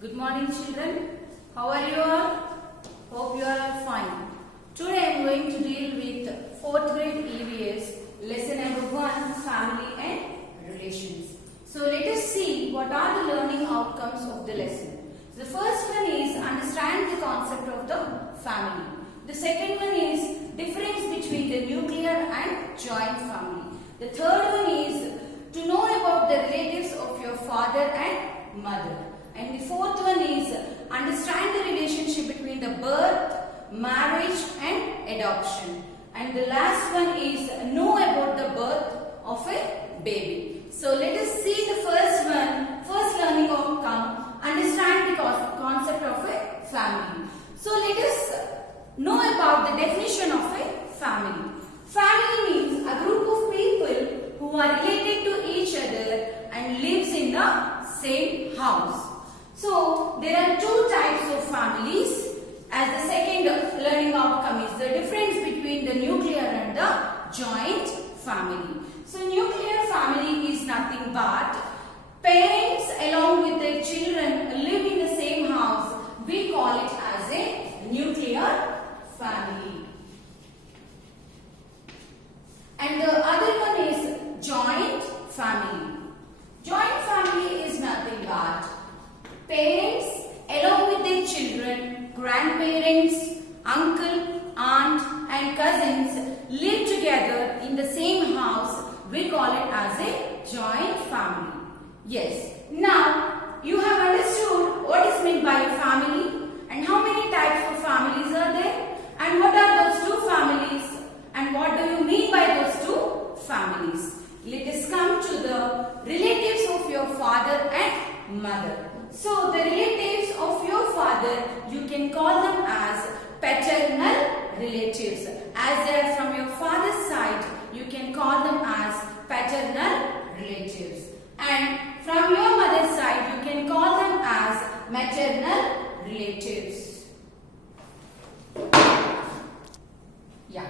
Good morning, children. How are you all? Hope you are all fine. Today I am going to deal with 4th grade EVS lesson number 1, family and relations. So let us see what are the learning outcomes of the lesson. The first one is understand the concept of the family. The second one is difference between the nuclear and joint family. The third one is to know about the relatives of your father and mother. And the fourth one is understand the relationship between the birth, marriage and adoption. And the last one is know about the birth of a baby. So let us see the first one, first learning outcome, understand the concept of a family. So let us know about the definition of a family. Family means a group of people who are related to each other and lives in the same house. So there are two types of families, as the second learning outcome is the difference between the nuclear and the joint family. So nuclear family is nothing but parents along with their children live in the same house. We call it as a nuclear family. And the other one is joint family. Joint family is nothing but parents along with their children, grandparents, uncle, aunt and cousins live together in the same house. We call it as a joint family. Yes. Now you have understood what is meant by a family and how many types of families are there and what are those two families and what do you mean by those two families. Let us come to the relatives of your father and mother. So the relatives of your father, you can call them as paternal relatives. As they are from your father's side, you can call them as paternal relatives. And from your mother's side, you can call them as maternal relatives. Yeah.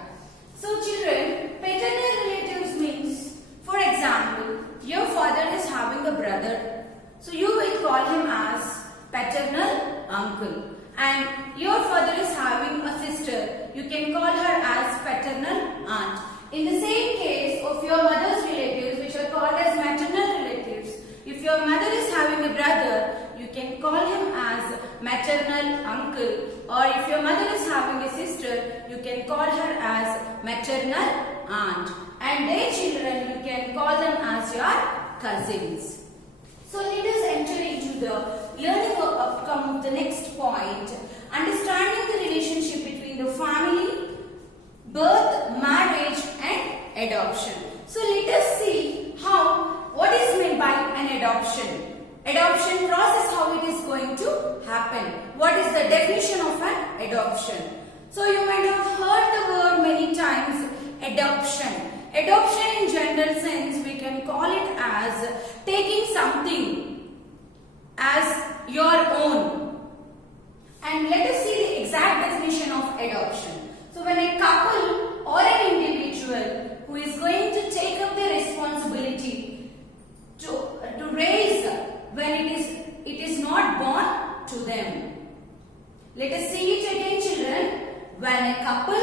So children, paternal relatives means, for example, your father is having a brother. So you will call him as paternal uncle. And your father is having a sister. You can call her as paternal aunt. In the same case of your mother's relatives, which are called as maternal relatives, if your mother is having a brother, you can call him as maternal uncle. Or if your mother is having a sister, you can call her as maternal aunt. And their children, you can call them as your cousins. So let us enter into the learning outcome of the next point. Understanding the relationship between the family, birth, marriage and adoption. So let us see what is meant by an adoption. Adoption process, how it is going to happen. What is the definition of an adoption? So you might have heard the word many times, adoption. Adoption in general sense, we can call it as taking something as your own. And let us see the exact definition of adoption. So when a couple or an individual who is going to take up the responsibility to raise when it is not born to them. Let us see it again, children. When a couple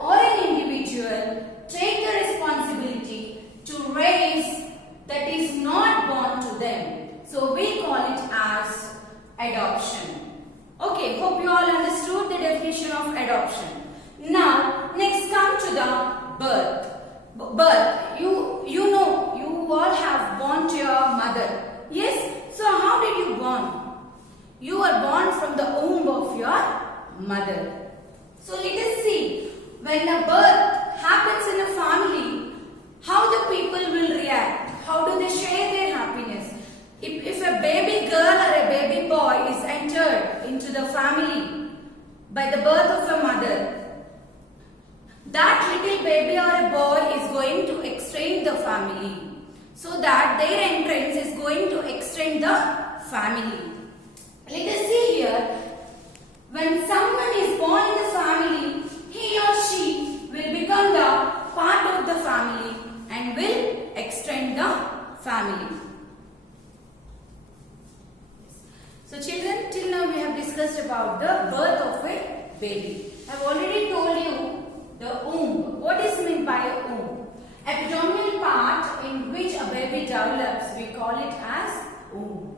or an individual take the responsibility to raise that is not born to them. So we call it as adoption. Okay, hope you all understood the definition of adoption. Now, next come to the birth. Birth, you know, you all have born to your mother. Yes? So how did you born? You are born from the womb of your mother. So let us see, when a birth happens in a family, how the people will react, how do they share their happiness. If a baby girl or a baby boy is entered into the family by the birth of a mother, that little baby or a boy is going to extend the family, so that their entrance is going to extend the family. Let us see here, when someone is born in the family, he or she will become the part of the family and will extend the family. So children, discussed about the birth of a baby. I have already told you the womb. What is meant by a womb? Abdominal part in which a baby develops, we call it as womb.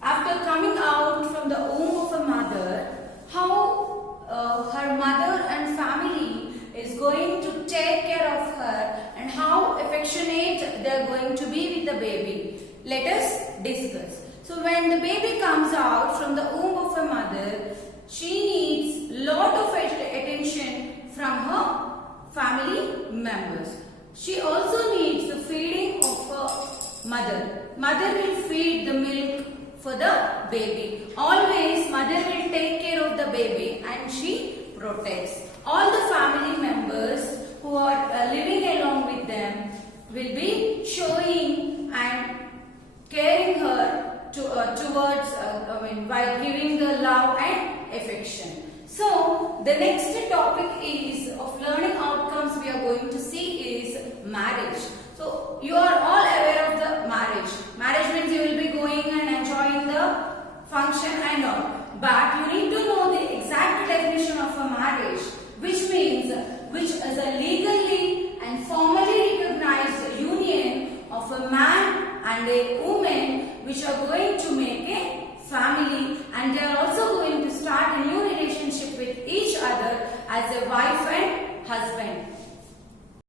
After coming out from the womb of a mother, how her mother and family is going to take care of her and how affectionate they are going to be with the baby. Let us discuss. So when the baby comes out from the womb of a mother, she needs lot of attention from her family members. She also needs the feeding of her mother. Mother will feed the milk for the baby. Always mother will take care of the baby and she protects. All the family members who are living along with them will be showing and caring her towards by giving the love and affection. So the next topic is of learning outcomes we are going to see is marriage. So you are all aware of the marriage. Marriage means you will be going and enjoying the function and all.